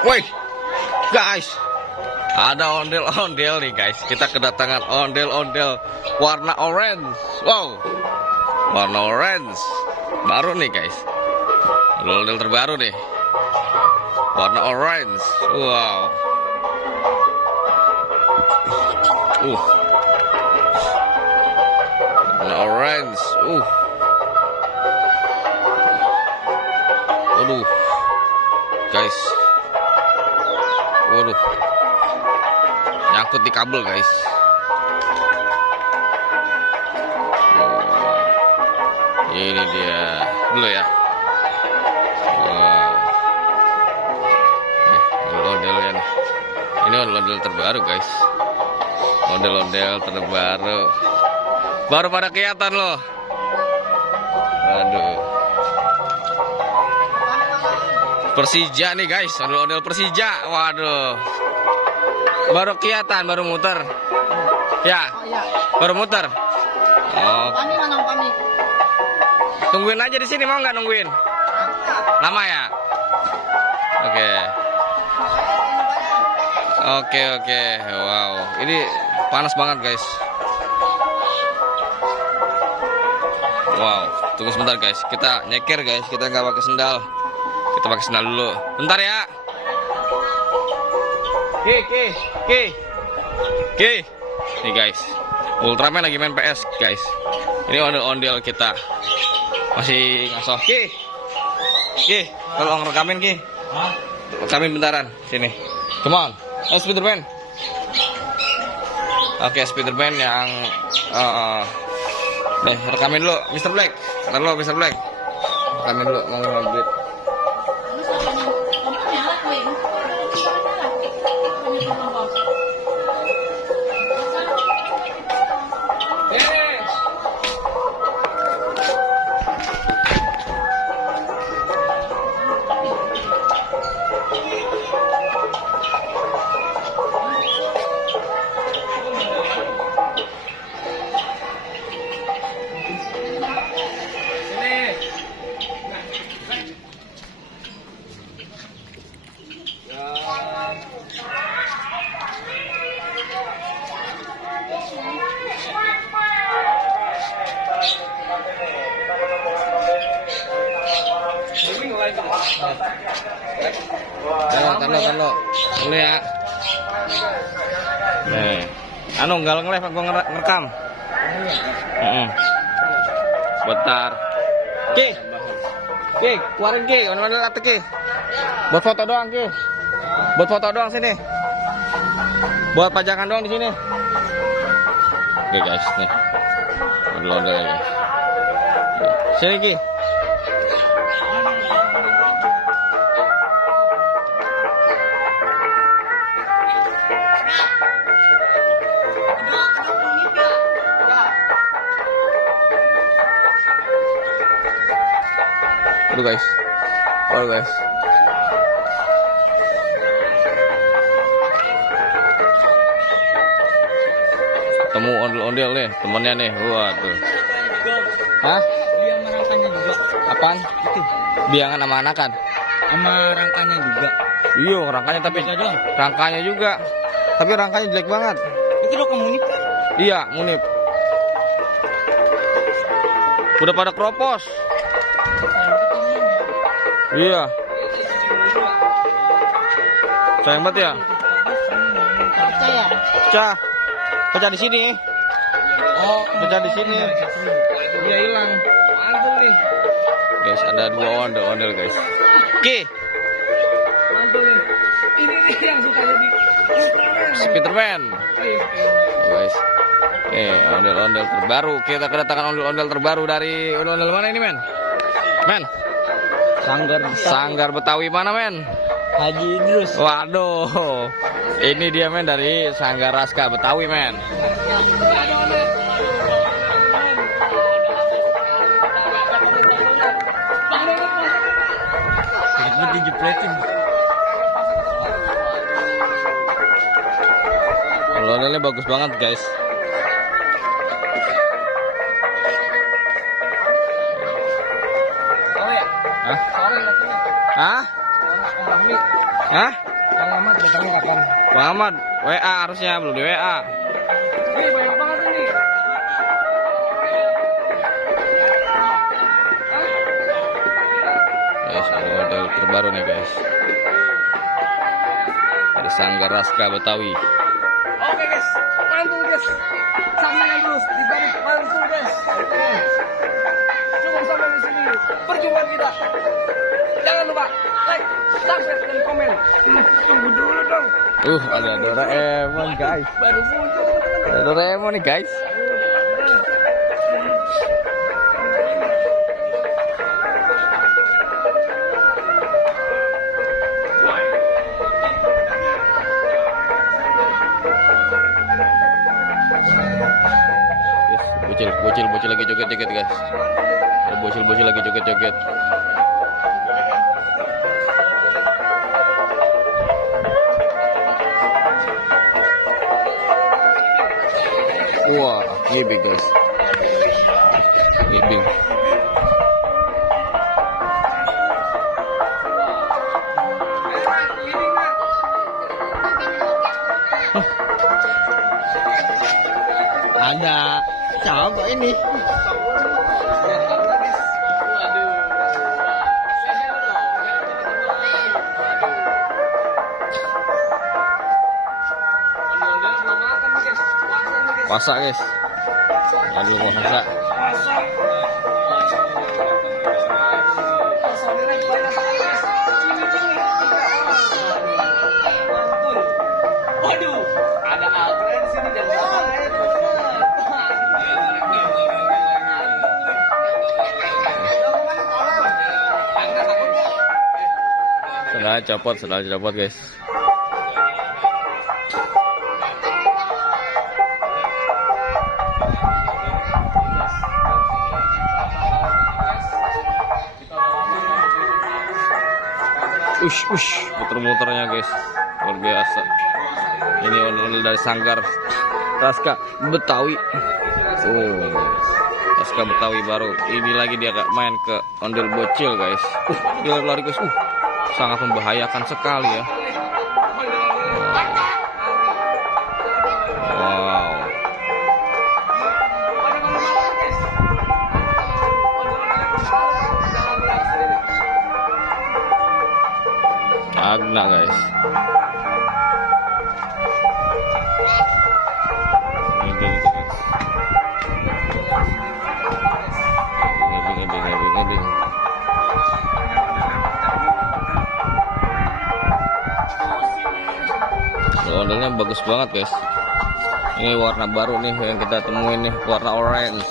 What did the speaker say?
Woi, guys, ada ondel-ondel nih guys. Kita kedatangan ondel-ondel warna orange. Wow, warna orange baru nih guys. Ondel-ondel terbaru nih, warna orange. Wow. Warna orange. Waduh, guys. Waduh, nyangkut di kabel guys. Ini dia dulu ya. Wow. Ondel-ondel nih. Ini ondel-ondel terbaru guys. Ondel-ondel terbaru. Baru pada kelihatan loh. Waduh. Persija nih guys, ondel-ondel Persija. Waduh. Baru kelihatan, baru muter. Ya. Baru muter. Oh. Tungguin aja di sini, mau nggak nungguin? Lama ya? Oke. Wow, ini panas banget guys. Wow, tunggu sebentar guys. Kita nyeker guys, kita nggak pakai sendal. Kita pakai sendal dulu. Bentar ya. Oke. Nih guys, Ultraman lagi main PS guys. Ini ondel-ondel kita masih ngasoh. Ki, tolong rekamin Ki. Rekamin bentaran sini. Come on. Spiderman. Oke, Spiderman yang nih, rekamin dulu Mr. Black. Ntar lo Mr. Black. Rekamin dulu mau ngupdate. Taruh dulu ya. Nih, nggak nge-live, aku ngerekam. Bentar. Ki, keluarin Ki, ondel-ondel ate Ki. Buat foto doang Ki. Buat foto doang sini. Buat pajangan doang di sini. Oke guys, nih. Ondel-ondel ya guys. Sini Ki. Baru guys. Ketemu ondel-ondel nih, temennya nih. Waduh. Hah? Biang rangkanya juga. Apaan? Itu. Biangan sama anakan. Sama rangkanya juga. Iya, rangkanya tapi doang. Rangkanya juga. Tapi rangkanya jelek banget. Itu udah munip. Iya, munip. Udah pada kropos. Iya. Sayang banget ya. Pecah di sini. Oh, pecah di sini. Dia hilang. Mantul nih. Guys, ada dua ondel-ondel guys. Ki. Mantul nih. Ini nih yang suka jadi Spiderman. Guys. Ondel-ondel terbaru. Kita kedatangan ondel-ondel terbaru dari ondel-ondel mana ini, men? Men. Sanggar Betawi mana, men? Haji Idrus. Waduh. Ini dia men dari Sanggar Raska Betawi, men. Dijepletin. Ondel-ondelnya bagus banget, guys. Sore ya? Hah? Sore lagi. Hah? Om Rahmi. Hah? Bang Ahmad datangnya kapan? Bang Ahmad, WA harusnya belum di WA. Ini banyak banget ini. Guys, ada model terbaru nih guys. Dari Sanggar Raska Betawi. Oke guys, mantul guys. Saksikan terus di balik mantul guys. Oke. Cukup sampai di sini. Perjuangan kita. Jangan lupa like, subscribe, dan komen. Tunggu dulu dong. Ada Doraemon guys. Baru muncul teman-teman. Ada Doraemon nih guys. Guys, bocil lagi joget-joget guys. Bocil lagi joget-joget. Wah, ngibing guys. Ngibing. Ada. Coba ini. Puasa guys. Aduh, puasa. Waduh, ada Alfred di sini dan Sudah copot guys. Muter-muternya guys, luar biasa. Ini ondel dari Sanggar Raska Betawi. Raska Betawi baru. Ini lagi dia main ke ondel bocil guys. Dia lari guys. Sangat membahayakan sekali ya. Wow. Agna guys. Ngeding. Modelnya bagus banget guys. Ini warna baru nih yang kita temuin nih, warna orange.